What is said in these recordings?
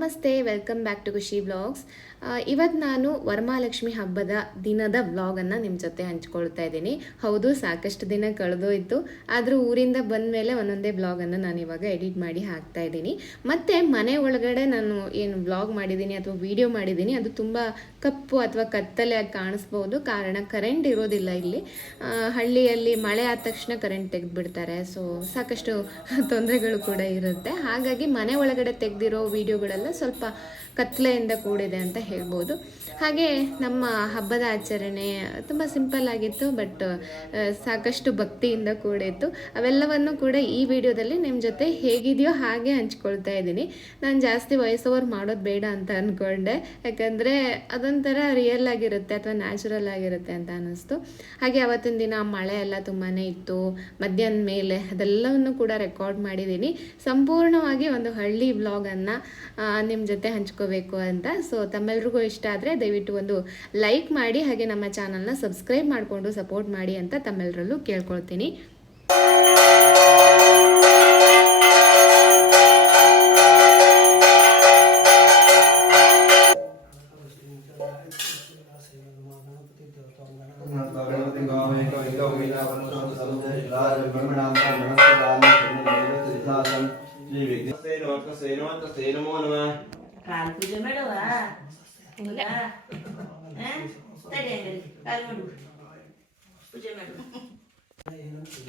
ನಮಸ್ತೆ welcome back to Khushi blogs ಇವತ್ತು ನಾನು ವರಮಹಾಲಕ್ಷ್ಮಿ ಹಬ್ಬದ ದಿನದ ಬ್ಲಾಗನ್ನು ನಿಮ್ಮ ಜೊತೆ ಹಂಚ್ಕೊಳ್ತಾ ಇದ್ದೀನಿ. ಹೌದು, ಸಾಕಷ್ಟು ದಿನ ಕಳೆದೋಯಿತು ಆದರೂ ಊರಿಂದ ಬಂದ ಮೇಲೆ ಒಂದೊಂದೇ ಬ್ಲಾಗನ್ನು ನಾನು ಇವಾಗ ಎಡಿಟ್ ಮಾಡಿ ಹಾಕ್ತಾ ಇದ್ದೀನಿ. ಮತ್ತು ಮನೆ ಒಳಗಡೆ ನಾನು ಏನು ಬ್ಲಾಗ್ ಮಾಡಿದ್ದೀನಿ ಅಥವಾ ವೀಡಿಯೋ ಮಾಡಿದ್ದೀನಿ, ಅದು ತುಂಬ ಕಪ್ಪು ಅಥವಾ ಕತ್ತಲೆಯಾಗಿ ಕಾಣಿಸ್ಬೋದು. ಕಾರಣ ಕರೆಂಟ್ ಇರೋದಿಲ್ಲ ಇಲ್ಲಿ. ಹಳ್ಳಿಯಲ್ಲಿ ಮಳೆ ಆದ ತಕ್ಷಣ ಕರೆಂಟ್ ತೆಗೆದುಬಿಡ್ತಾರೆ. ಸೊ ಸಾಕಷ್ಟು ತೊಂದರೆಗಳು ಕೂಡ ಇರುತ್ತೆ. ಹಾಗಾಗಿ ಮನೆ ಒಳಗಡೆ ತೆಗೆದಿರೋ ವಿಡಿಯೋಗಳೆಲ್ಲ ಸ್ವಲ್ಪ ಕತ್ತಲೆಯಿಂದ ಕೂಡಿದೆ ಅಂತ ಹೇಳ್ಬೋದು. ಹಾಗೆ ನಮ್ಮ ಹಬ್ಬದ ಆಚರಣೆ ತುಂಬ ಸಿಂಪಲ್ ಆಗಿತ್ತು, ಬಟ್ ಸಾಕಷ್ಟು ಭಕ್ತಿಯಿಂದ ಕೂಡಿತ್ತು. ಅವೆಲ್ಲವನ್ನು ಕೂಡ ಈ ವಿಡಿಯೋದಲ್ಲಿ ನಿಮ್ಮ ಜೊತೆ ಹೇಗಿದೆಯೋ ಹಾಗೆ ಹಂಚ್ಕೊಳ್ತಾ ಇದ್ದೀನಿ. ನಾನು ಜಾಸ್ತಿ ವಯಸ್ಸೋರು ಮಾಡೋದು ಬೇಡ ಅಂತ ಅಂದ್ಕೊಂಡೆ ಯಾಕಂದರೆ ಅದೊಂಥರ ರಿಯಲ್ ಆಗಿರುತ್ತೆ ಅಥವಾ ನ್ಯಾಚುರಲ್ ಆಗಿರುತ್ತೆ ಅಂತ ಅನ್ನಿಸ್ತು. ಹಾಗೆ ಅವತ್ತಿನ ದಿನ ಮಳೆ ಎಲ್ಲ ತುಂಬಾ ಇತ್ತು. ಮಧ್ಯಾಹ್ನ ಮೇಲೆ ಅದೆಲ್ಲವನ್ನು ಕೂಡ ರೆಕಾರ್ಡ್ ಮಾಡಿದ್ದೀನಿ. ಸಂಪೂರ್ಣವಾಗಿ ಒಂದು ಹಳ್ಳಿ ವ್ಲಾಗನ್ನು ನಿಮ್ಮ ಜೊತೆ ಹಂಚ್ಕೋಬೇಕು ಅಂತ. ಸೊ ತಮ್ಮೆಲ್ರಿಗೂ ಇಷ್ಟ ಆದರೆ ದಯವಿಟ್ಟು ಒಂದು ಲೈಕ್ ಮಾಡಿ, ಹಾಗೆ ನಮ್ಮ ಚಾನಲ್ನ ಸಬ್ಸ್ಕ್ರೈಬ್ ಮಾಡಿಕೊಂಡು ಸಪೋರ್ಟ್ ಮಾಡಿ ಅಂತ ತಮ್ಮೆಲ್ಲರಲ್ಲೂ ಕೇಳ್ಕೊಳ್ತೀನಿ. ಕಾಲ್ ಪೂಜೆ ಮಾಡುವ?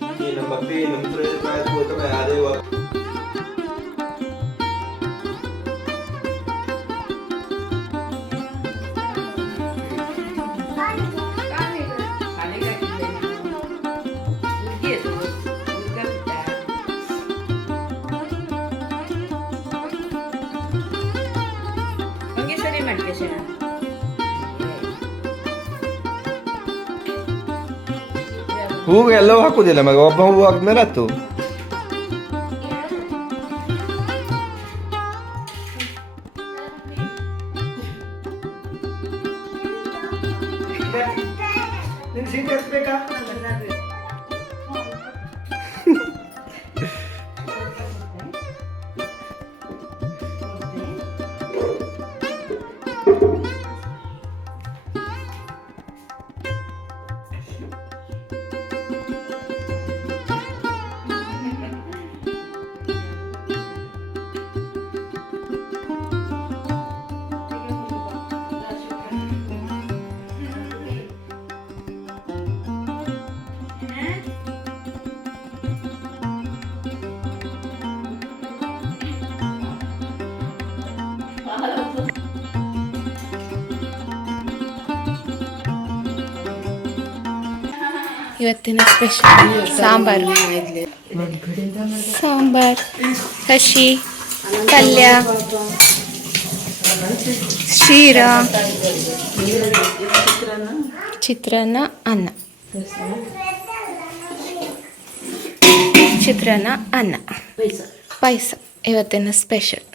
Okay, number three, number? ಹೂವು ಎಲ್ಲವೂ ಹಾಕುದಿಲ್ಲ ಮಗ. ಒಬ್ಬ ಹೂವು ಹಾಕಿದ್ಮೇಲೆ ಹತ್ತು. ಇವತ್ತಿನ ಸ್ಪೆಷಲ್ ಸಾಂಬಾರು. ಸಾಂಬಾರ್ ಹಸಿ ಪಲ್ಯ ಶೀರ ಚಿತ್ರಾನ್ನ ಅನ್ನ. ಚಿತ್ರಾನ್ನ ಅನ್ನ. ಪಾಯಸ. ಇವತ್ತಿನ ಸ್ಪೆಷಲ್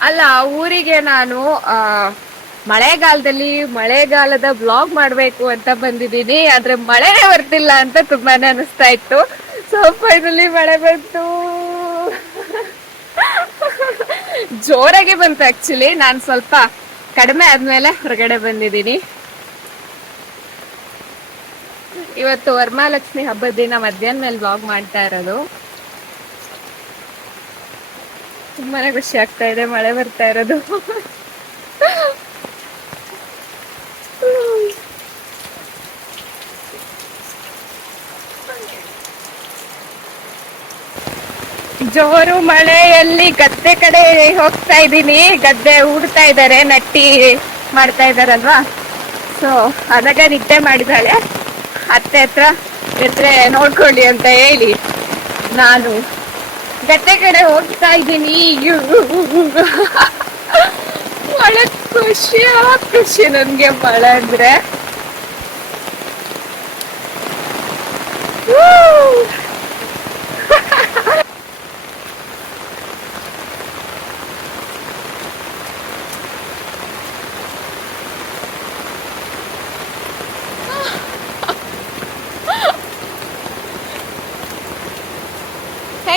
ಅಲ್ಲ ಊರಿಗೆ ನಾನು ಆ, ಮಳೆಗಾಲದಲ್ಲಿ ಮಳೆಗಾಲದ ಬ್ಲಾಗ್ ಮಾಡ್ಬೇಕು ಅಂತ ಬಂದಿದ್ದೀನಿ. ಆದ್ರೆ ಮಳೆನೇ ಬರ್ತಿಲ್ಲ ಅಂತ ತುಂಬಾನೇ ಅನಿಸ್ತಾ ಇತ್ತು. ಸೊ ಫೈನಲಿ ಮಳೆ ಬಂತು. ಜೋರಾಗಿ ಬಂತು ಆಕ್ಚುಲಿ ನಾನು ಸ್ವಲ್ಪ ಕಡಿಮೆ ಆದ್ಮೇಲೆ ಹೊರಗಡೆ ಬಂದಿದ್ದೀನಿ. ಇವತ್ತು ವರ್ಮಾಲಕ್ಷ್ಮಿ ಹಬ್ಬದ ದಿನ ಮಧ್ಯಾಹ್ನ ಮೇಲೆ ಬ್ಲಾಗ್ ಮಾಡ್ತಾ ಇರೋದು. ತುಂಬಾನೇ ಖುಷಿ ಆಗ್ತಾ ಇದೆ, ಮಳೆ ಬರ್ತಾ ಇರೋದು. ಜೋರು ಮಳೆಯಲ್ಲಿ ಗದ್ದೆ ಕಡೆ ಹೋಗ್ತಾ ಇದ್ದೀನಿ. ಗದ್ದೆ ಉಡ್ತಾ ಇದ್ದಾರೆ ನಟ್ಟಿ ಮಾಡ್ತಾ ಇದ್ದಾರಲ್ವಾ ಸೊ ಅದಾಗ ನಿದ್ದೆ ಮಾಡಿದಾಳೆ ಅತ್ತೆ ಹತ್ರ ಇದ್ರೆ ನೋಡ್ಕೊಳ್ಳಿ ಅಂತ ಹೇಳಿ ನಾನು. ಗದ್ದೆ ಕಡೆ ಹೋಗ್ತಾ ಇದ್ದೀನಿ. ಮಳೆ ಖುಷಿ ಖುಷಿ ನನ್ಗೆ ಮಳೆ ಅಂದ್ರೆ.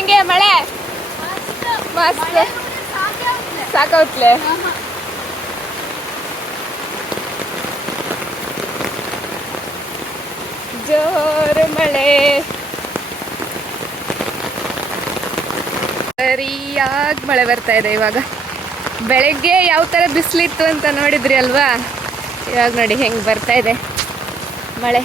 ಹೆಂಗೆ ಮಳೆ. ಮಸ್ತ್. ಸಾಕೌತ್ಲೆ ಜೋರ್ ಮಳೆ. ಸರಿಯಾಗ್ ಮಳೆ ಬರ್ತಾ ಇದೆ ಇವಾಗ. ಬೆಳಗ್ಗೆ ಯಾವ ತರ ಬಿಸಿಲಿತ್ತು ಅಂತ ನೋಡಿದ್ರಿ ಅಲ್ವಾ? ಇವಾಗ ನೋಡಿ ಹೆಂಗೆ ಬರ್ತಾ ಇದೆ ಮಳೆ.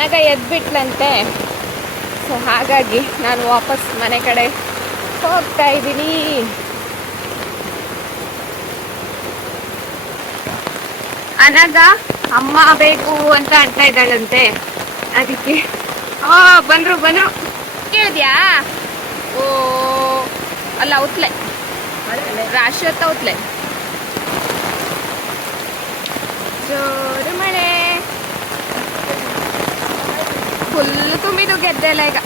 ಅನಗ ಎದ್ಬಿಟ್ಲಂತೆ ಸೊ ಹಾಗಾಗಿ ನಾನು ವಾಪಸ್ ಮನೆ ಕಡೆ ಹೋಗ್ತಾ ಇದ್ದೀನಿ. ಅನಗ ಅಮ್ಮ ಬೇಕು ಅಂತ ಅಂತ ಇದ್ದಾಳಂತೆ. ಅದಕ್ಕೆ, ಆ, ಬಂದ್ರು ಬಂದ್ರು. ಕೇಳಿದ್ಯಾ? ಓ, ಅಲ್ಲ ಔತ್ಲೆ ರಾಶಿ ಹೊತ್ತ ಔತ್ಲೆ ಜೋರು ಮಳೆ ಫುಲ್ ತುಂಬಿದು ಗೆದ್ದೆ ಎಲ್ಲ ಈಗ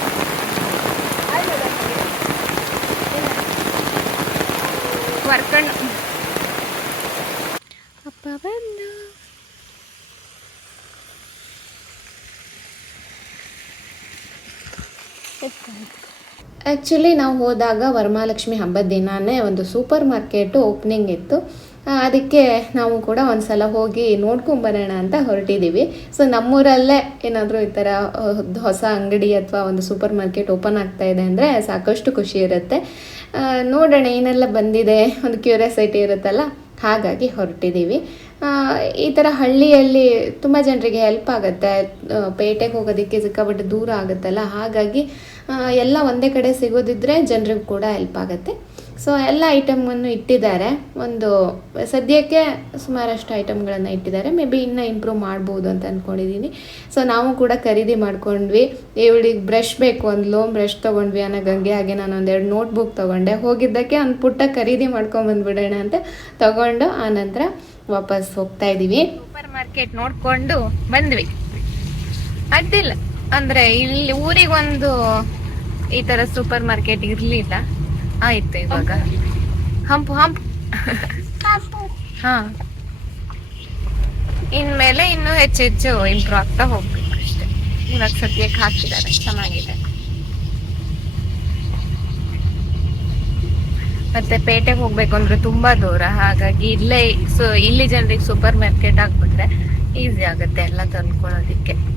ವರ್ಕಂಡ್ ಅಪ್ಪ ಬಂದು ಆ್ಯಕ್ಚುಲಿ ನಾವು ಹೋದಾಗ ವರಮಹಾಲಕ್ಷ್ಮಿ ಹಬ್ಬದ ದಿನಾನೇ ಒಂದು ಸೂಪರ್ ಮಾರ್ಕೆಟು ಓಪನಿಂಗ್ ಇತ್ತು. ಅದಕ್ಕೆ ನಾವು ಕೂಡ ಒಂದ್ಸಲ ಹೋಗಿ ನೋಡ್ಕೊಂಬರೋಣ ಅಂತ ಹೊರಟಿದ್ದೀವಿ ಸೊ ನಮ್ಮೂರಲ್ಲೇ ಏನಾದರೂ ಈ ಥರ ಹೊಸ ಅಂಗಡಿ ಅಥವಾ ಒಂದು ಸೂಪರ್ ಮಾರ್ಕೆಟ್ ಓಪನ್ ಆಗ್ತಾ ಇದೆ ಅಂದರೆ ಸಾಕಷ್ಟು ಖುಷಿ ಇರುತ್ತೆ. ನೋಡೋಣ, ಏನೆಲ್ಲ ಬಂದಿದೆ, ಒಂದು ಕ್ಯೂರಿಯಾಸಿಟಿ ಇರುತ್ತಲ್ಲ, ಹಾಗಾಗಿ ಹೊರಟಿದ್ದೀವಿ ಈ ಥರ ಹಳ್ಳಿಯಲ್ಲಿ ತುಂಬ ಜನರಿಗೆ ಹೆಲ್ಪ್ ಆಗುತ್ತೆ. ಪೇಟೆಗೆ ಹೋಗೋದಕ್ಕೆ ಸಿಕ್ಕಾಪಟ್ಟೆ ದೂರ ಆಗುತ್ತಲ್ಲ, ಹಾಗಾಗಿ ಎಲ್ಲ ಒಂದೇ ಕಡೆ ಸಿಗೋದಿದ್ರೆ ಜನರಿಗೂ ಕೂಡ ಹೆಲ್ಪ್ ಆಗುತ್ತೆ. ಸೊ ಎಲ್ಲ ಐಟಮ್ಗಳನ್ನು ಇಟ್ಟಿದ್ದಾರೆ. ಒಂದು, ಸದ್ಯಕ್ಕೆ ಸುಮಾರಷ್ಟು ಐಟಮ್ಗಳನ್ನು ಇಟ್ಟಿದ್ದಾರೆ. ಮೇ ಬಿ ಇನ್ನೂ ಇಂಪ್ರೂವ್ ಮಾಡ್ಬೋದು ಅಂತ ಅಂದ್ಕೊಂಡಿದ್ದೀನಿ ಸೊ ನಾವು ಕೂಡ ಖರೀದಿ ಮಾಡ್ಕೊಂಡ್ವಿ. ಇವಳಿಗೆ ಬ್ರಷ್ ಬೇಕು, ಒಂದು ಲೋಮ್ ಬ್ರಷ್ ತೊಗೊಂಡ್ವಿ ಅನ್ನೋ ಗಂಗೆ. ಹಾಗೆ ನಾನು ಒಂದೆರಡು ನೋಟ್ಬುಕ್ ತೊಗೊಂಡೆ. ಹೋಗಿದ್ದಕ್ಕೆ ಒಂದು ಪುಟ್ಟ ಖರೀದಿ ಮಾಡ್ಕೊಂಬಂದ್ಬಿಡೋಣ ಅಂತ ತಗೊಂಡು ಆನಂತರ ವಾಪಸ್ ಹೋಗ್ತಾ ಇದ್ದೀವಿ ಸೂಪರ್ ಮಾರ್ಕೆಟ್ ನೋಡಿಕೊಂಡು ಬಂದ್ವಿ. ಅಡ್ಡಿಲ್ಲ. ಅಂದರೆ ಇಲ್ಲಿ ಊರಿಗೊಂದು ಈ ಥರ ಸೂಪರ್ ಮಾರ್ಕೆಟ್ ಇರ್ಲಿಲ್ಲ. ಆಯ್ತು ಇವಾಗ. ಹಂಪು ಹಂಪ್. ಹಾ. ಇನ್ಮೇಲೆ ಇನ್ನೂ ಹೆಚ್ಚೆಚ್ಚು ಹೆಚ್ಚು ಇಂಪ್ರೂವ್ ಆಗ್ತಾ ಹೋಗ್ಬೇಕು ಅಷ್ಟೇ. ಇವಾಗ ಸದ್ಯಕ್ಕೆ ಹಾಕಿದ್ದಾರೆ. ಚೆನ್ನಾಗಿದೆ. ಮತ್ತೆ ಪೇಟೆಗೆ ಹೋಗ್ಬೇಕು ಅಂದ್ರೆ ತುಂಬಾ ದೂರ. ಹಾಗಾಗಿ ಇಲ್ಲೇ ಸೊ ಇಲ್ಲಿ ಜನರಿಗೆ ಸೂಪರ್ ಮಾರ್ಕೆಟ್ ಆಗ್ಬಿಟ್ರೆ ಈಸಿ ಆಗುತ್ತೆ ಎಲ್ಲ ತಂದ್ಕೊಳ್ಳೋದಿಕ್ಕೆ.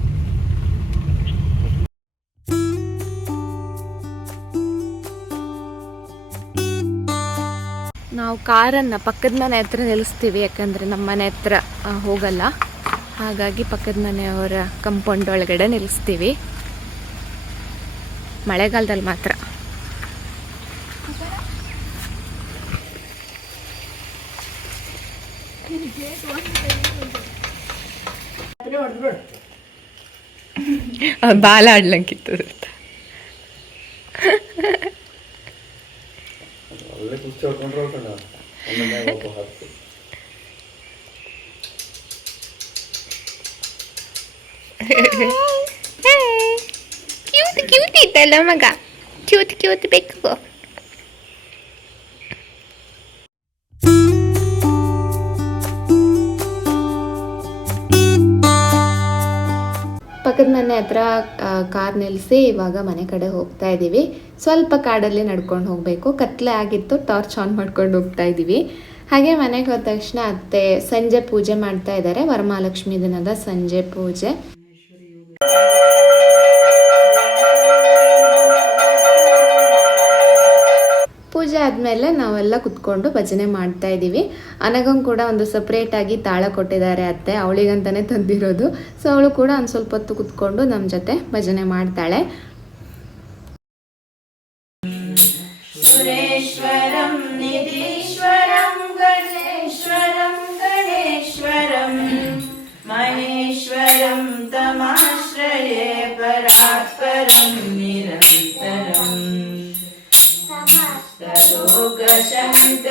ನಾವು ಕಾರನ್ನ ಪಕ್ಕದ ಮನೆ ಹತ್ರ ನಿಲ್ಲಿಸ್ತೀವಿ ಯಾಕಂದ್ರೆ ನಮ್ಮ ಮನೆ ಹತ್ರ ಹೋಗಲ್ಲ. ಹಾಗಾಗಿ ಪಕ್ಕದ ಮನೆಯವರ ಕಂಪೌಂಡ್ ಒಳಗಡೆ ನಿಲ್ಲಿಸ್ತೀವಿ. ಮಳೆಗಾಲದಲ್ಲಿ ಮಾತ್ರ. ಬಾಲ ಆಡ್ಲಂಕಿತ್ತು ಒಳ್ಳೆ ಕುಸ್ತಿ ಹೊಡ್ಕೊಂಡ್ರೆ ಹೊಡ್ಕೊಂಡ ಒಮ್ಮೆ ಒಬ್ಬ ಹತ್ತು ಕ್ಯೂಟ್ ಕ್ಯೂಟ್ ಇತ್ತಲ್ಲ ಮಗ ಕ್ಯೂಟ್ ಕ್ಯೂಟ್ ಬೇಕು ಪಕ್ಕದ ಮನೆ ಹತ್ರ ಕಾರ್ ನಿಲ್ಲಿಸಿ ಇವಾಗ ಮನೆ ಕಡೆ ಹೋಗ್ತಾ ಇದ್ದೀವಿ ಸ್ವಲ್ಪ ಕಾಡಲ್ಲಿ ನಡ್ಕೊಂಡು ಹೋಗಬೇಕು. ಕತ್ಲೆ ಆಗಿತ್ತು ಟಾರ್ಚ್ ಆನ್ ಮಾಡ್ಕೊಂಡು ಹೋಗ್ತಾ ಇದ್ದೀವಿ ಹಾಗೆ ಮನೆಗೆ ಹೋದ ತಕ್ಷಣ ಅತ್ತೆ ಸಂಜೆ ಪೂಜೆ ಮಾಡ್ತಾ ಇದ್ದಾರೆ ವರಮಹಾಲಕ್ಷ್ಮಿ ದಿನದ ಸಂಜೆ ಪೂಜೆ. ಪೂಜೆ ಆದಮೇಲೆ ನಾವೆಲ್ಲ ಕುತ್ಕೊಂಡು ಭಜನೆ ಮಾಡ್ತಾ ಇದ್ದೀವಿ. ಅನಗಂಗೆ ಕೂಡ ಒಂದು ಸಪ್ರೇಟಾಗಿ ತಾಳ ಕೊಟ್ಟಿದ್ದಾರೆ ಅತ್ತೆ. ಅವಳಿಗಂತಾನೆ ತಂದಿರೋದು. ಸೊ ಅವಳು ಕೂಡ ಒಂದು ಸ್ವಲ್ಪ ಹೊತ್ತು ಕುತ್ಕೊಂಡು ನಮ್ಮ ಜೊತೆ ಭಜನೆ ಮಾಡ್ತಾಳೆ. ಮಹೇಶ್ವರಂ ತಮಾಶ್ರಯೇ ಪರಾತ್ಪರಂ, ನಿರ तलोकशङ्करं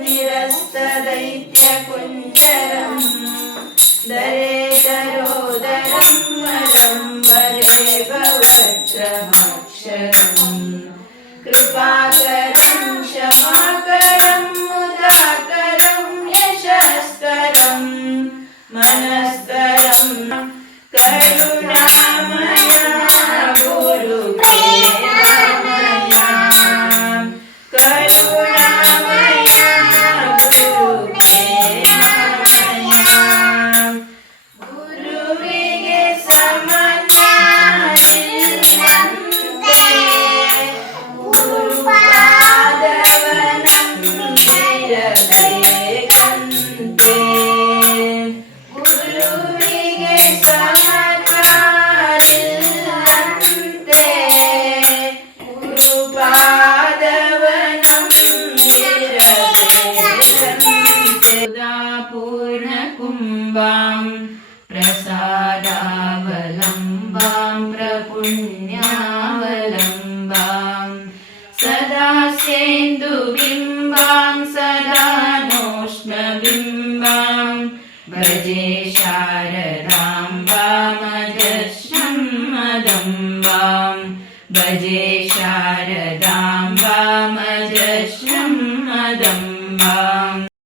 निरस्तदैत्यकुञ्जरं दरेतरोदरं ्यावलम्बाम् सदा सेन्दुबिम्बाम् सदा नोष्णबिम्बाम् ब्रजेशार